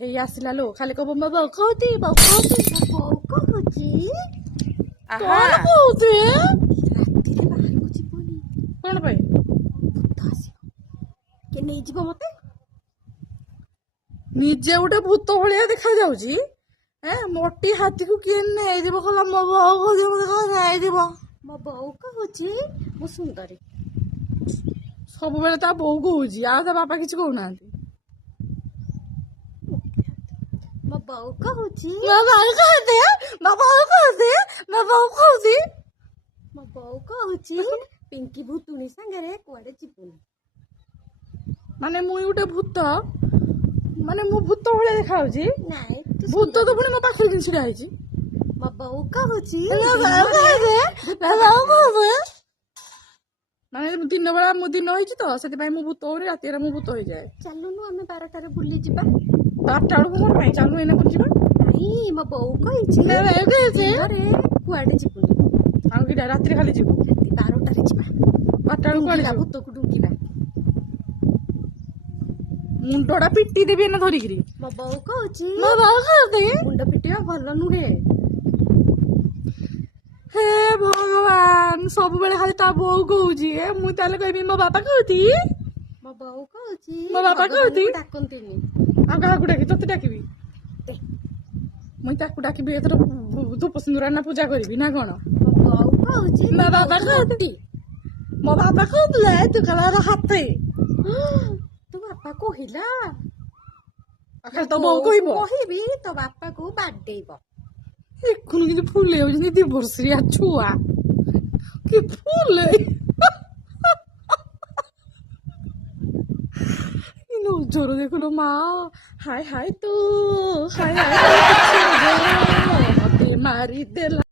ହେଇ ଆସିଲା ଲୋ ଖାଲି କହିବ ମୋ ବୋଉ କହୁଛି ବୋଉ କହୁଛି ବୋଉ କହୁଛି କଣ କହୁଛି ରାତିରେ ବାହାରକୁ ଯିବନି। କଣ ପାଇଁ ଭୂତ ଆସିବ, କିଏ ନେଇଯିବ ମତେ। ନିଜେ ଗୋଟେ ଭୂତ ଭଳିଆ ଦେଖାଯାଉଛି ମୋଟି ହାତୀକୁ କିଏ ନେଇଯିବ କହିଲା ମୋ ବୋଉ କହୁଛି ମତେ କଣ ନେଇଯିବ। ମୋ ବୋଉ କହୁଛି ମୁଁ ସୁନ୍ଦରୀ। ସବୁବେଳେ ତା ବୋଉ କହୁଛି ଆଉ ତା ବାପା କିଛି କହୁନାହାନ୍ତି। ମୋ ବୋଉ କହୁଛି ମୋ ବୋଉ କହୁଛି ମୋ ବୋଉ କହୁଛି ମୋ ବୋଉ କହୁଛି ମୋ ବୋଉ କହୁଛି ପିଙ୍କି ଭୂତୁଣୀ ସାଙ୍ଗରେ କୁଆଡେ ଯିବୁନି। ମାନେ ମୁଁ ଗୋଟେ ଭୂତ, ମାନେ ମୁଁ ଭୂତ ଭଳିଆ ଦେଖାଯାଉଛି। ନାଇଁ ତୁ ଭୂତ ତ ସୁନ୍ଦରୀ। ପୁଣି ମୋ ପାଖରେ କିଛି ଛିଡା ହେଇଛି। ମୋ ବୋଉ କହୁଛି ମାନେ ଦିନ ବେଳା ମୁଁ ଦିନ ହେଇଛି ତ ସେଥିପାଇଁ ମୁଁ ଭୂତ ହଉନି, ରାତିରେ ମୁଁ ଭୂତ ହେଇଯାଏ। ଚାଲୁନୁ ଆମେ 12ଟାରେ ବୁଲି ଯିବା। 12ଟା ବେଳକୁ କଣ ପାଇଁ ଚାଲୁ ଏଇନା ବୁଲି ଯିବା। ନାଇଁ ମୋ ବୋଉ କହିଛି ଦିନରେ କୁଆଡେ ଯିବୁନି। ଆଉ କିଟା ରାତିରେ ଖାଲି ଯିବୁ। ରାତି 12ଟାରେ ଯିବା। 12ଟା ବେଳକୁ କୁଆଡେ ଯିବୁ। ଭୂତକୁ ଡୁଙ୍ଗିବା। ମୁଣ୍ଡଟା ପିଟି ଦେବି ଏନା ଧରିକିରି। ମୋ ବୋଉ କହୁଛି ମୋ ବୋଉ କହୁଛି ମୁଣ୍ଡ ପିଟିବା ଭଲ ନୁହେଁ। ହେ ଭଗବାନ, ସବୁବେଳେ ଖାଲି ତା ବୋଉ କହୁଛି। ମୁଁ ତାହେଲେ କହିବି ମୋ ବାପା କହୁଛି। ମୋ ବୋଉ କହୁଛି ମୋ ବାପା କହୁଛି ଭଗବାନଙ୍କୁ ଡାକନ୍ତିନି। ଆଉ କାହାକୁ ଡାକି ତତେ ଡାକିବି। ମୁଇଁ ତାକୁ ଡାକିବି ଏଥର ଧୂପ ସିନ୍ଦୁର ନା ପୂଜା କରିବି ନା କଣ। ମୋ ବୋଉ କହୁଛି ମୋ ବାପା କହୁଛି ମୋ ବାପା କହୁଥିଲେ ତୁ ଖାଲି ହାତେ ତୋ ବାପା କହିଲା ଖାଲି ତୋ ବୋଉ କହିବ। କହିବି ତୋ ବାପାକୁ ବାଡେଇବ। ଏଖୁଣି କିନ୍ତୁ ଫୁଲେଇ ଯାଉଛନ୍ତି 2 ବର୍ଷିଆ ଛୁଆ କି ଫୁଲେଇ ନଜର ଦେଖୁନ ମା। ହାय ହାय ତୁ ହାୟ ହାୟ ମତେ ମାରିଦେଲା।